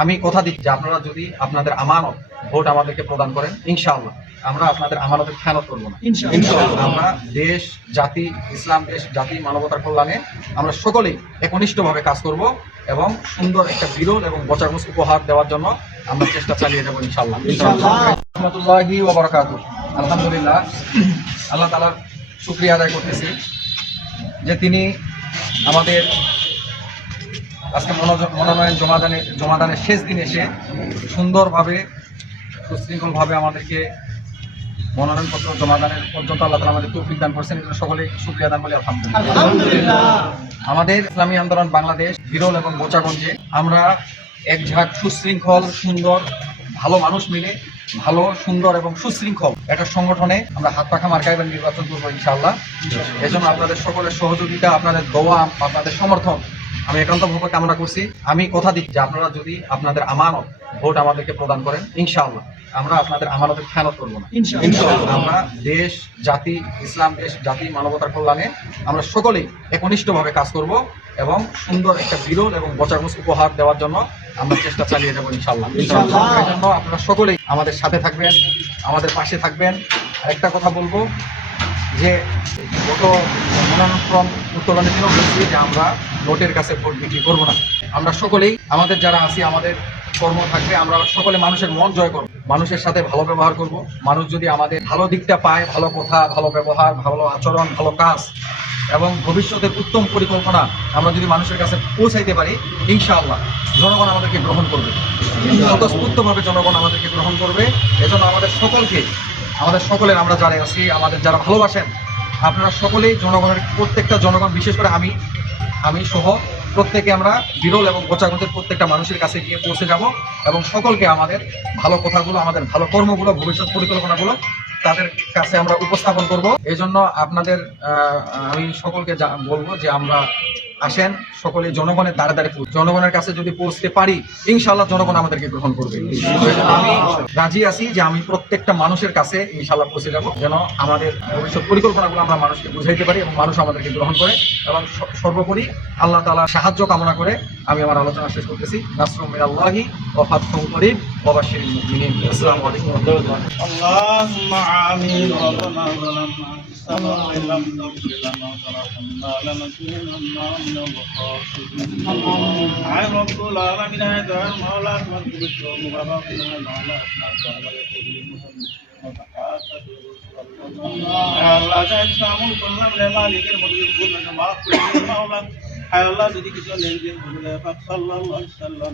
আমি কথা দিচ্ছি যে আপনারা যদি আপনাদের আমানত ভোট আমাদেরকে প্রদান করেন, ইনশাআল্লাহ আমরা আপনাদের আমানতের খেয়ানত করবো না। ইনশাআল্লাহ আমরা দেশ জাতি, ইসলাম দেশ জাতি মানবতার কল্যাণে আমরা সকলেই একনিষ্ঠভাবে কাজ করব এবং সুন্দর একটা বিরল এবং বচাগজ উপহার দেওয়ার জন্য আমরা চেষ্টা চালিয়ে যাবো ইনশাআল্লাহ। রাহমাতুল্লাহি ওয়া বারাকাতুহু। আলহামদুলিল্লাহ, আল্লাহ তাআলার শুকরিয়া আদায় করতেছি যে তিনি আমাদের আজকে মনোনয়ন জমাদানের শেষ দিন এসে সুন্দরভাবে সুশৃঙ্খলভাবে আমাদেরকে মনোনয়নপত্র জমাদানের পর্যন্ত আল্লাহ তাআলা আমাদের তৌফিক দান করছেন। এজন্য সকলে শুকরিয়া দান বলি আলহামদুলিল্লাহ। আমাদের ইসলামী আন্দোলন বাংলাদেশ বিরল এবং বোচাগঞ্জে আমরা এক ঝাঁক সুশৃঙ্খল সুন্দর ভালো মানুষ মিলে ভালো সুন্দর এবং সুশৃঙ্খল একটা সংগঠনে আমরা হাত পাখা মার্কায় নির্বাচন করবো ইনশাআল্লাহ। এজন্য আপনাদের সকলের সহযোগিতা, আপনাদের দোয়া, আপনাদের সমর্থন আমি একান্তভাবে কামনা করছি। আমি কথা দিচ্ছি যে আপনারা যদি আপনাদের আমানত ভোট আমাদেরকে প্রদান করেন, ইনশাআল্লাহ আমরা আপনাদের আমানতের খেয়ানত করবো না। ইনশাআল্লাহ আমরা দেশ জাতি, ইসলাম দেশ জাতি মানবতার কল্যাণে আমরা সকলেই একনিষ্ঠভাবে কাজ করব এবং সুন্দর একটা বিরল এবং বচাগজ উপহার দেওয়ার জন্য আমরা চেষ্টা চালিয়ে যাবো ইনশাআল্লাহ। এই জন্য আপনারা সকলেই আমাদের সাথে থাকবেন, আমাদের পাশে থাকবেন। আরেকটা কথা বলবো যে গত মনোনয়ন ফর্ম উত্তোলনের দিনও বলছি যে আমরা ভোটের কাছে ভোট বিক্রি করবো না। আমরা সকলেই আমাদের যারা আছি আমাদের কর্ম থাকবে, আমরা সকলে মানুষের মন জয় করব, মানুষের সাথে ভালো ব্যবহার করব। মানুষ যদি আমাদের ভালো দিকটা পায়, ভালো কথা, ভালো ব্যবহার, ভালো আচরণ, ভালো কাজ এবং ভবিষ্যতের উত্তম পরিকল্পনা আমরা যদি মানুষের কাছে পৌঁছাইতে পারি, ইনশাআল্লাহ জনগণ আমাদেরকে গ্রহণ করবে, স্বতঃস্ফূর্তভাবে জনগণ আমাদেরকে গ্রহণ করবে। এজন্য আমাদের সকলের আমরা যারা আছি, আমাদের যারা ভালোবাসেন, আপনারা সকলেই জনগণের প্রত্যেকটা জনগণ, বিশেষ করে আমি সহ প্রত্যেকে আমরা বিরল এবং বোচাগঞ্জের প্রত্যেকটা মানুষের কাছে গিয়ে পৌঁছে যাব এবং সকলকে আমাদের ভালো কথাগুলো, আমাদের ভালো কর্মগুলো, ভবিষ্যৎ পরিকল্পনাগুলো তাদের কাছে আমরা উপস্থাপন করব। এই জন্য আপনাদের আমি সকলকে বলবো যে আমরা আসেন সকলে জনগণের দ্বারে দ্বারে, জনগণের কাছে যদি পৌঁছতে পারি, ইনশাআল্লাহ জনগণ আমাদেরকে গ্রহণ করবে। আমি রাজি আছি যে আমি প্রত্যেকটা মানুষের কাছে ইনশাআল্লাহ পৌঁছে যাব, যেন আমাদের ভবিষ্যৎ পরিকল্পনাগুলো আমরা মানুষকে বুঝাইতে পারি এবং মানুষ আমাদেরকে গ্রহণ করে। এবং সর্বোপরি আল্লাহ তাআলা সাহায্য কামনা করে আমি আমার আলোচনা শেষ করতেছি। নাসরুম মিনাল্লাহি ওয়া ফাতহুন করিব ওয়া বাশশিরিল মুমিনিন। আসসালামু আলাইকুম ওয়া রাহমাতুল্লাহ। আল্লাহুম্মা আমিন। রব্বানা যালামনা আনফুসানা ওয়া ইল্লাম তাগফির লানা ওয়া তারহামনা লানাকুনান্না মিনাল খাসিরিন। আয় রব্বুল আলামিন, আয় দয়াল মাওলা, তোমার পবিত্র মুবারক নামে আপনার দরবারে কবুল আল্লাহ আমল করলাম রে মালিকের মধ্যে ভুল না মাফ করে দিন মাওলা। আয় আল্লাহ, যদি কিছু লেনদেন ভুলে পাক সাল্লাল্লাহু আলাইহি ওয়াসাল্লাম